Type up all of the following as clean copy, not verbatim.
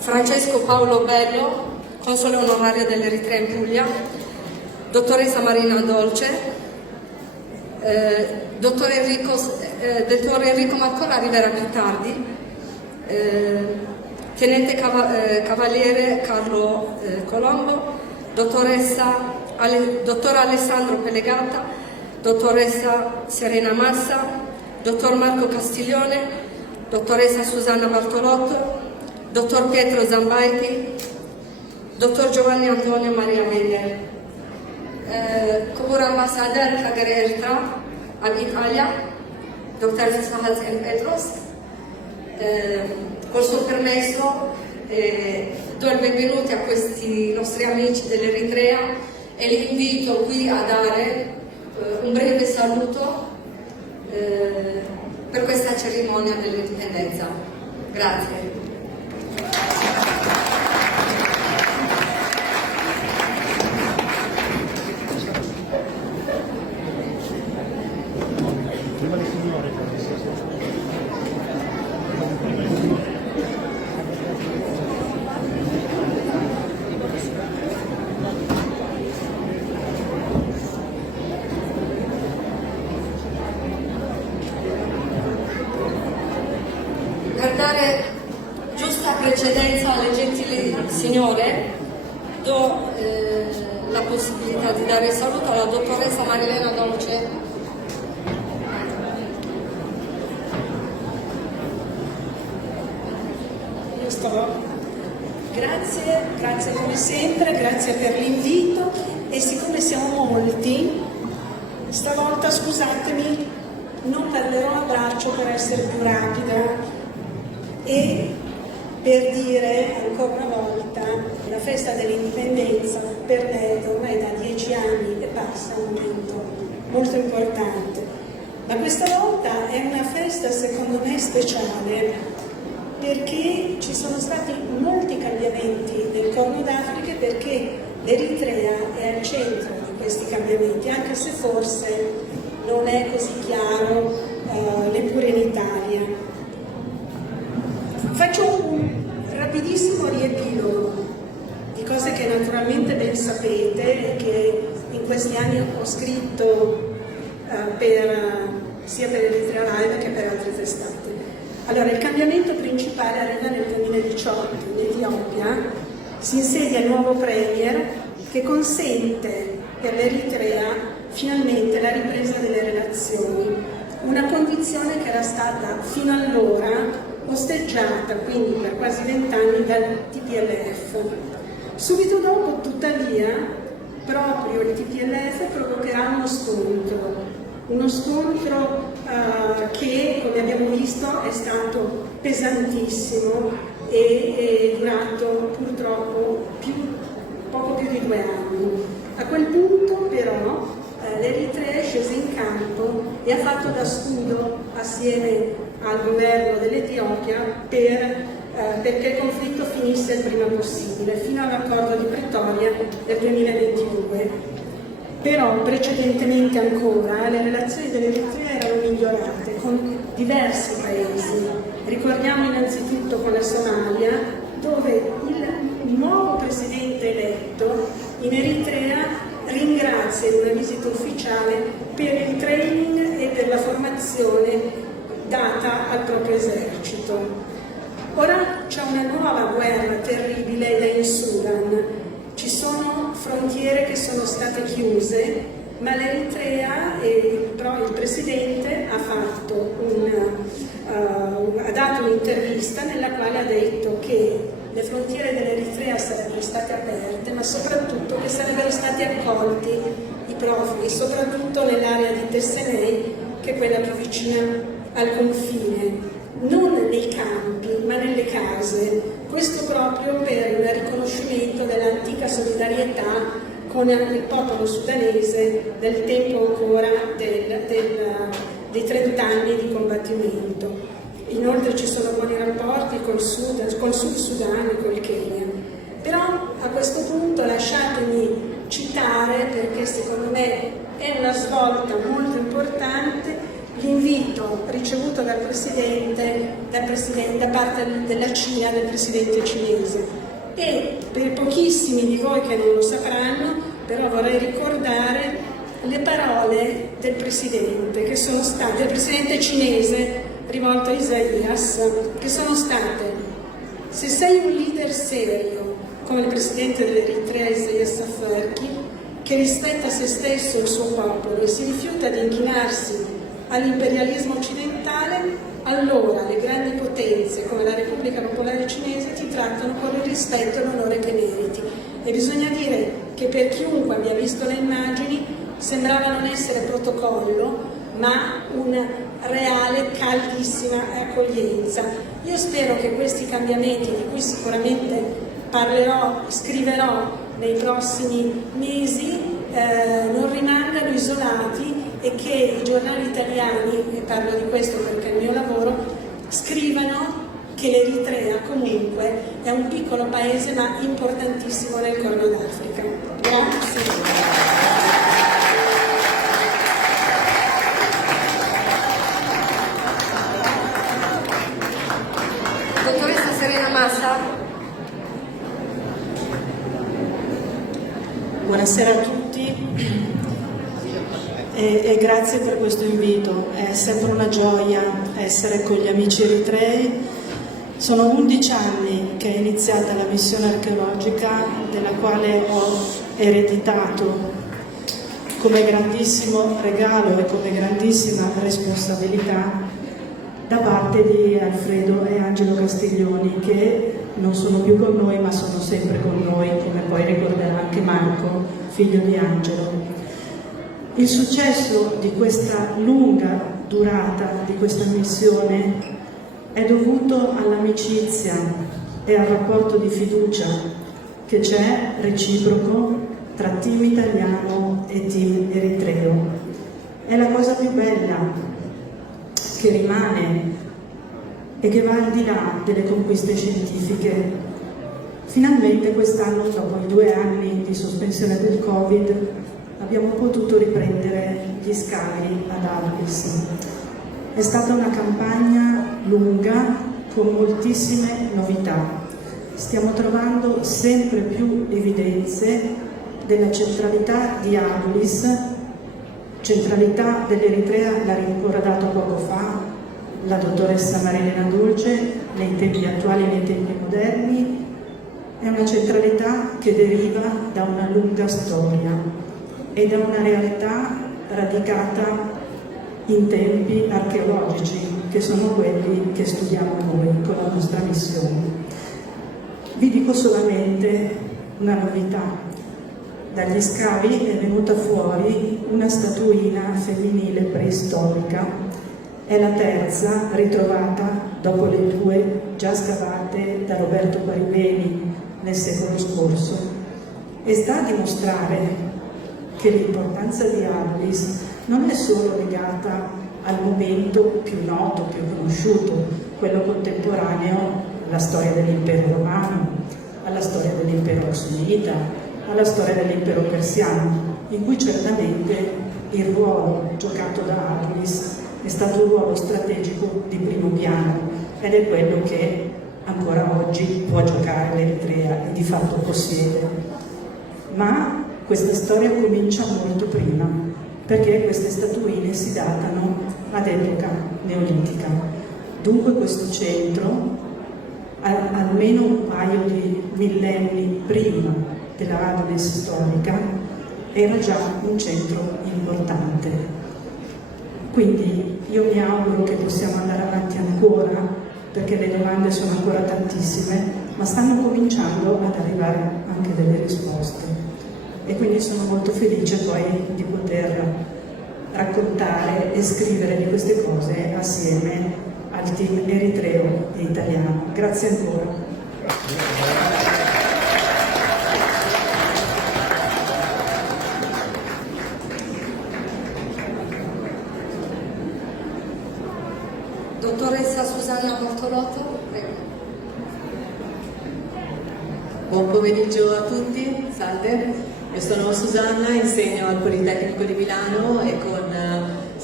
Francesco Paolo Bello, console onorario dell'Eritrea in Puglia, dottoressa Marina Dolce, dottor Enrico Marcola arriverà più tardi, tenente cavaliere Carlo Colombo, dottor Alessandro Pellegata, dottoressa Serena Massa, dottor Marco Castiglione, dottoressa Susanna Bartolotto, dottor Pietro Zambaiti, dottor Giovanni Antonio Maria Meyer. ክቡር አምባሳደር ሀገረ ኤርትራ ኣብ ኢጣልያ ዶክተር ተስፋሃጽዮን Petros, col suo permesso do il benvenuto a questi nostri amici dell'Eritrea e li invito qui a dare un breve saluto per questa cerimonia dell'indipendenza. Grazie. Per dare giusta precedenza alle gentili signore, do la possibilità di dare il saluto alla dottoressa Marilena Dolce. Io starò. Grazie come sempre, grazie per l'invito e siccome siamo molti, stavolta scusatemi, non parlerò a braccio per essere più rapida. E per dire ancora una volta, la festa dell'indipendenza per me ormai da 10 anni e passa un momento molto importante, ma questa volta è una festa secondo me speciale perché ci sono stati molti cambiamenti nel Corno d'Africa, perché l'Eritrea è al centro di questi cambiamenti, anche se forse non è così chiaro neppure in Italia. Faccio un rapidissimo riepilogo di cose che naturalmente ben sapete e che in questi anni ho scritto sia per Eritrea Live che per altre testate. Allora, il cambiamento principale arriva nel 2018. In Etiopia si insedia il nuovo premier che consente per l'Eritrea finalmente la ripresa delle relazioni, una condizione che era stata fino allora osteggiata, quindi per quasi 20 anni, dal TPLF. Subito dopo, tuttavia, proprio il TPLF provocherà uno scontro che, come abbiamo visto, è stato pesantissimo e durato purtroppo poco più di 2 anni. A quel punto, però, l'Eritrea è scesa in campo e ha fatto da scudo assieme al governo dell'Etiopia perché il conflitto finisse il prima possibile, fino all'accordo di Pretoria del 2022. Però precedentemente ancora le relazioni dell'Eritrea erano migliorate con diversi paesi. Ricordiamo innanzitutto con la Somalia, dove il nuovo presidente eletto in Eritrea ringrazia in una visita ufficiale per il training e per la formazione data al proprio esercito. Ora c'è una nuova guerra terribile in Sudan, ci sono frontiere che sono state chiuse, ma l'Eritrea e il presidente ha dato un'intervista nella quale ha detto che le frontiere dell'Eritrea sarebbero state aperte, ma soprattutto che sarebbero stati accolti i profughi, soprattutto nell'area di Tessenei, che è quella più vicina al confine, non nei campi ma nelle case, questo proprio per il riconoscimento dell'antica solidarietà con il popolo sudanese del tempo ancora dei 30 anni di combattimento. Inoltre ci sono buoni rapporti col Sud Sudan e col Kenya. Però a questo punto lasciatemi citare, perché secondo me è una svolta molto importante, l'invito ricevuto da parte della Cina, del presidente cinese. E per pochissimi di voi che non lo sapranno, però vorrei ricordare le parole del presidente, del presidente cinese rivolto a Isaias, che sono state: se sei un leader serio, come il presidente dell'Eritrea Isaias Afwerki, che rispetta se stesso e il suo popolo e si rifiuta di inchinarsi all'imperialismo occidentale, allora le grandi potenze come la Repubblica Popolare Cinese ti trattano con il rispetto e l'onore che meriti. E bisogna dire che per chiunque abbia visto le immagini sembrava non essere protocollo, ma una reale, caldissima accoglienza. Io spero che questi cambiamenti, di cui sicuramente parlerò, scriverò nei prossimi mesi, non rimangano isolati e che i giornali italiani, e parlo di questo perché è il mio lavoro, scrivano che l'Eritrea comunque è un piccolo paese ma importantissimo nel Corno d'Africa. Grazie. Dottoressa Serena Massa. Buonasera a tutti e grazie per questo invito. È sempre una gioia essere con gli amici eritrei. Sono 11 anni che è iniziata la missione archeologica, della quale ho ereditato come grandissimo regalo e come grandissima responsabilità da parte di Alfredo e Angelo Castiglioni, che non sono più con noi ma sono sempre con noi, come poi ricorderà anche Marco, figlio di Angelo. Il successo di questa lunga durata di questa missione è dovuto all'amicizia e al rapporto di fiducia che c'è reciproco tra team italiano e team eritreo. È la cosa più bella che rimane e che va al di là delle conquiste scientifiche. Finalmente quest'anno, dopo i 2 anni di sospensione del Covid, abbiamo potuto riprendere gli scavi ad Alpis. È stata una campagna lunga con moltissime novità. Stiamo trovando sempre più evidenze della centralità di Adulis, centralità dell'Eritrea, l'ha ricordato poco fa la dottoressa Marilena Dulce, nei tempi attuali e nei tempi moderni. È una centralità che deriva da una lunga storia e da una realtà radicata in tempi archeologici, che sono quelli che studiamo noi con la nostra missione. Vi dico solamente una novità. Dagli scavi è venuta fuori una statuina femminile preistorica, è la terza ritrovata dopo le 2 già scavate da Roberto Paribeni nel secolo scorso, e sta a dimostrare che l'importanza di Adulis non è solo legata al momento più noto, più conosciuto, quello contemporaneo, alla storia dell'impero romano, alla storia dell'impero assunita, alla storia dell'impero persiano, in cui certamente il ruolo giocato da Adulis è stato un ruolo strategico di primo piano ed è quello che ancora oggi può giocare l'Eritrea e di fatto possiede. Ma questa storia comincia molto prima, perché queste statuine si datano ad epoca neolitica. Dunque questo centro, almeno un paio di millenni prima della Adulis storica, era già un centro importante. Quindi io mi auguro che possiamo andare avanti ancora, perché le domande sono ancora tantissime, ma stanno cominciando ad arrivare anche delle risposte. E quindi sono molto felice poi di poter raccontare e scrivere di queste cose assieme al team eritreo e italiano. Grazie ancora. Dottoressa Susanna Bortolotto, prego. Buon pomeriggio a tutti, salve. Io sono Susanna, insegno al Politecnico di Milano e con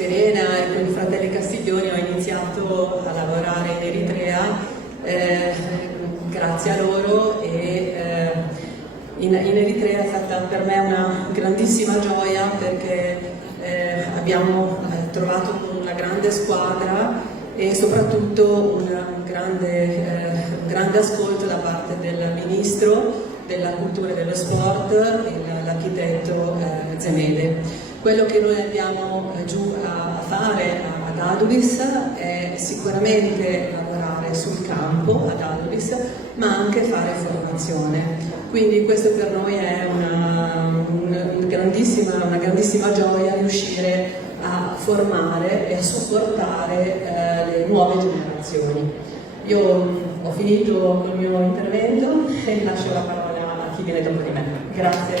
Serena e con i fratelli Castiglioni ho iniziato a lavorare in Eritrea grazie a loro, e in Eritrea è stata per me una grandissima gioia, perché abbiamo trovato una grande squadra e soprattutto un grande ascolto da parte del Ministro della Cultura e dello Sport, l'architetto Zemede. Quello che noi andiamo giù a fare ad Adulis è sicuramente lavorare sul campo ad Adulis, ma anche fare formazione. Quindi questo per noi è una grandissima gioia, riuscire a formare e a supportare le nuove generazioni. Io ho finito il mio intervento e lascio la parola a chi viene dopo di me. Grazie.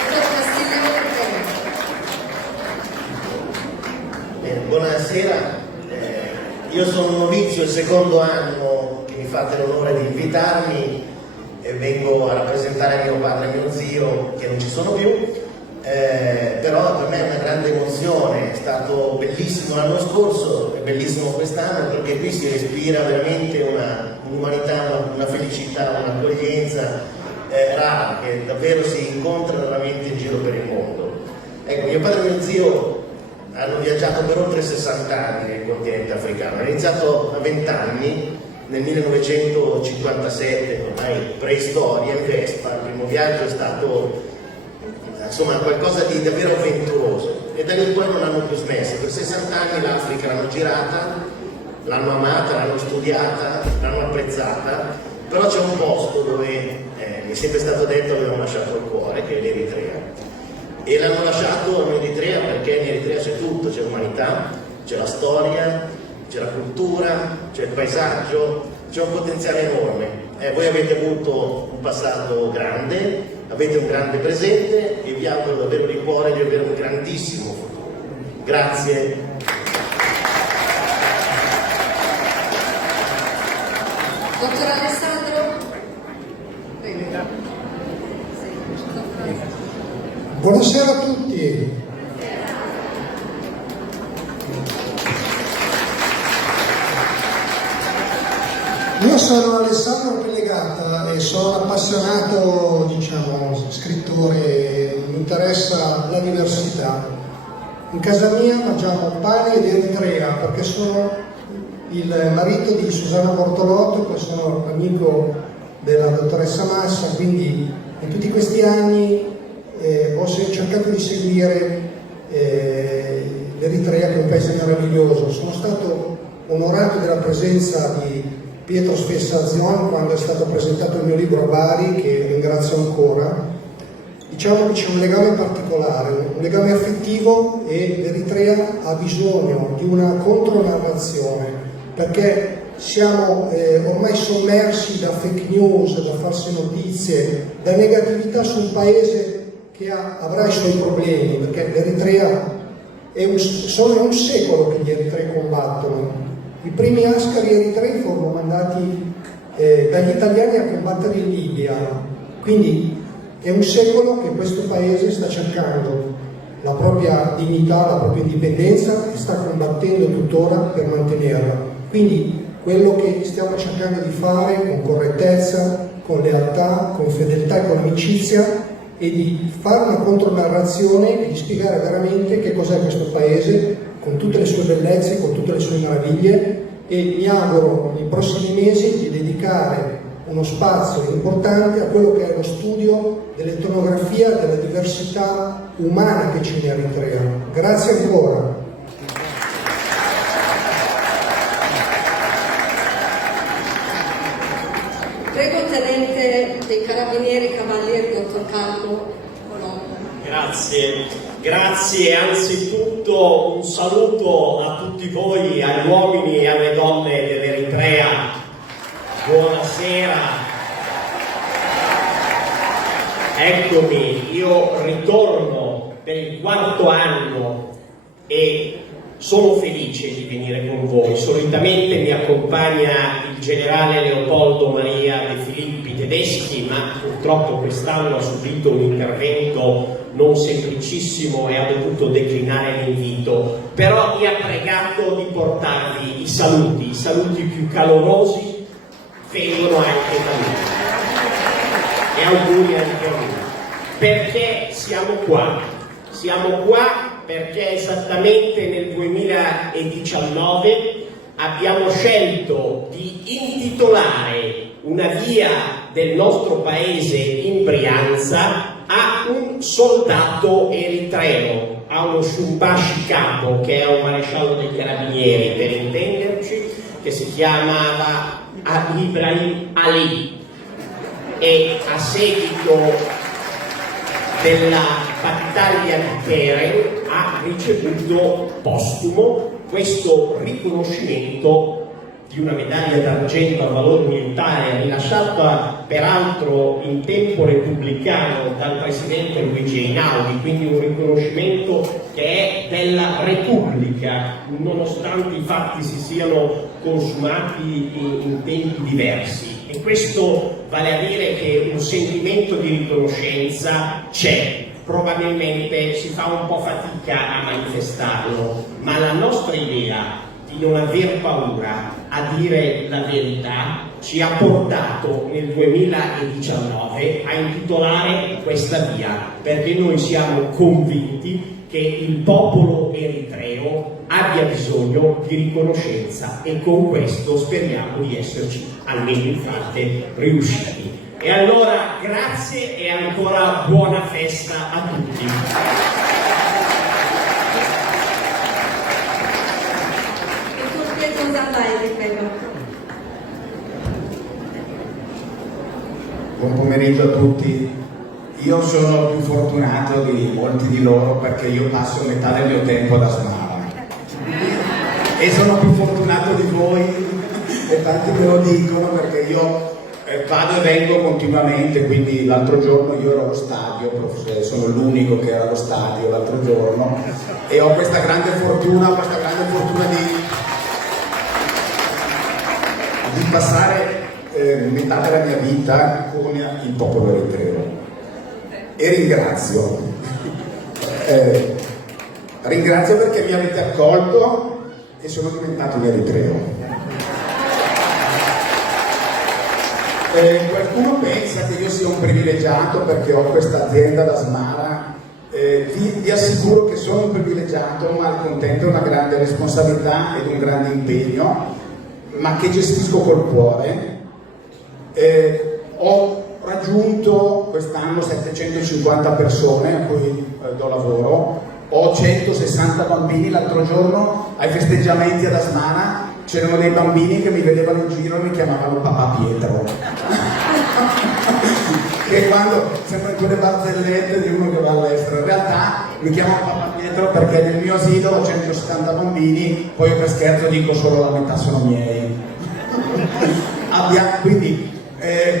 Dottor Castiglione, Bene, buonasera, io sono un novizio, il secondo anno che mi fate l'onore di invitarmi, e vengo a rappresentare mio padre e mio zio che non ci sono più, però per me è una grande emozione, è stato bellissimo l'anno scorso, è bellissimo quest'anno, perché qui si respira veramente un'umanità, una felicità, un'accoglienza rara, che davvero si incontra raramente in giro per il mondo. Ecco, mio padre e mio zio hanno viaggiato per oltre 60 anni nel continente africano, hanno iniziato a 20 anni, nel 1957, ormai preistoria, in Vespa. Il primo viaggio è stato insomma qualcosa di davvero avventuroso, e da lì poi non hanno più smesso. Per 60 anni l'Africa l'hanno girata, l'hanno amata, l'hanno studiata, l'hanno apprezzata, però c'è un posto dove mi è sempre stato detto avevano lasciato il cuore, che è l'Eritrea. E l'hanno lasciato in Eritrea perché in Eritrea c'è tutto, c'è l'umanità, c'è la storia, c'è la cultura, c'è il paesaggio, c'è un potenziale enorme. Voi avete avuto un passato grande, avete un grande presente, e vi auguro davvero di cuore di avere un grandissimo futuro. Grazie. Dottor Alessandro? Buonasera a tutti. Io sono Alessandro Pellegata e sono appassionato, scrittore, mi interessa la diversità. In casa mia mangiamo pane ed Eritrea perché sono il marito di Susanna Bortolotto, che sono amico della dottoressa Massa, quindi in tutti questi anni ho cercato di seguire l'Eritrea, che è un paese meraviglioso. Sono stato onorato della presenza di Pietro Sfessazione quando è stato presentato il mio libro a Bari, che ringrazio ancora. Diciamo che c'è un legame particolare, un legame affettivo, e l'Eritrea ha bisogno di una contronarrazione, perché siamo ormai sommersi da fake news, da false notizie, da negatività su un paese che avrà i suoi problemi, perché l'Eritrea è un secolo che gli eritrei combattono. I primi ascari eritrei furono mandati dagli italiani a combattere in Libia, quindi è un secolo che questo paese sta cercando la propria dignità, la propria indipendenza, e sta combattendo tuttora per mantenerla. Quindi quello che stiamo cercando di fare con correttezza, con lealtà, con fedeltà e con amicizia è di fare una contronarrazione e di spiegare veramente che cos'è questo paese, con tutte le sue bellezze, con tutte le sue meraviglie, e mi auguro nei prossimi mesi di dedicare uno spazio importante a quello che è lo studio dell'etnografia, della diversità umana che c'è in Eritrea. Grazie ancora. Prego il tenente dei carabinieri cavalieri, dottor Carlo Colombo. Grazie anzitutto, un saluto a tutti voi, agli uomini e alle donne dell'Eritrea. Buonasera. Eccomi, io ritorno per il 4º anno e sono felice di venire con voi. Solitamente mi accompagna il generale Leopoldo Maria De Filippi Tedeschi, ma purtroppo quest'anno ha subito un intervento non semplicissimo e ha dovuto declinare l'invito, però mi ha pregato di portarvi i saluti più calorosi vengono anche da lui. E auguri anche a lui. Perché siamo qua? Siamo qua perché esattamente nel 2019 abbiamo scelto di intitolare una via del nostro paese in Brianza a un soldato eritreo, a uno Shumbashi capo, che è un maresciallo dei carabinieri per intenderci, che si chiamava Ibrahim Ali, e a seguito della battaglia di Keren ha ricevuto postumo questo riconoscimento di una medaglia d'argento al valore militare, rilasciata peraltro in tempo repubblicano dal presidente Luigi Einaudi, quindi un riconoscimento che è della Repubblica, nonostante i fatti si siano consumati in tempi diversi. E questo vale a dire che un sentimento di riconoscenza c'è. Probabilmente si fa un po' fatica a manifestarlo, ma la nostra idea di non aver paura a dire la verità ci ha portato nel 2019 a intitolare questa via, perché noi siamo convinti che il popolo eritreo abbia bisogno di riconoscenza e con questo speriamo di esserci almeno in parte riusciti. E allora grazie e ancora buona festa a tutti. Buon pomeriggio a tutti. Io sono più fortunato di molti di loro perché io passo metà del mio tempo ad Asmara e sono più fortunato di voi e tanti me lo dicono perché io vado e vengo continuamente, quindi l'altro giorno io ero allo stadio, sono l'unico che era allo stadio l'altro giorno e ho questa grande fortuna di passare metà della mia vita con il popolo eritreo e ringrazio perché mi avete accolto e sono diventato un eritreo. Qualcuno pensa che io sia un privilegiato perché ho questa azienda da Asmara, vi assicuro che sono un privilegiato, ma al contempo una grande responsabilità ed un grande impegno, ma che gestisco col cuore. Ho raggiunto quest'anno 750 persone a cui do lavoro, ho 160 bambini. L'altro giorno ai festeggiamenti ad Asmara c'erano dei bambini che mi vedevano in giro e mi chiamavano Papà Pietro che quando sembrano quelle barzellette di uno che va all'estero, in realtà mi chiamano Papà Pietro perché nel mio asilo ho 170 bambini, poi io per scherzo dico solo la metà sono miei. Quindi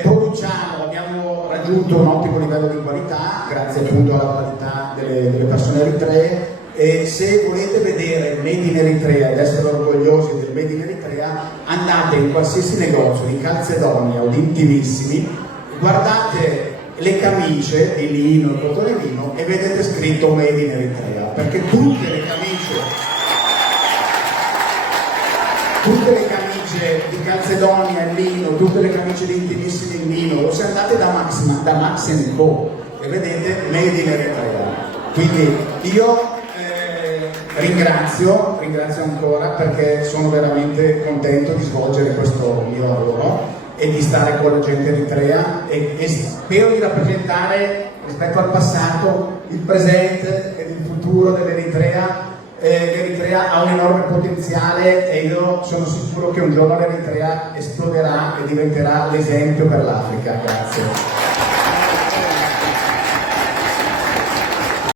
produciamo, abbiamo raggiunto un ottimo livello di qualità grazie appunto alla qualità delle persone eritree, e se volete vedere Made in Eritrea ed essere orgogliosi del Made in Eritrea, andate in qualsiasi negozio di Calzedonia o di Intimissimi, guardate le camicie di lino, il cotone lino e vedete scritto Made in Eritrea, perché tutte le camicie di Calzedonia in lino, tutte le camicie di Intimissimi in lino, o se andate da Max & Co e vedete Made in Eritrea. Quindi io ringrazio ancora perché sono veramente contento di svolgere questo mio lavoro e di stare con la gente eritrea e spero di rappresentare rispetto al passato il presente e il futuro dell'Eritrea. L'Eritrea ha un enorme potenziale e io sono sicuro che un giorno l'Eritrea esploderà e diventerà l'esempio per l'Africa. Grazie.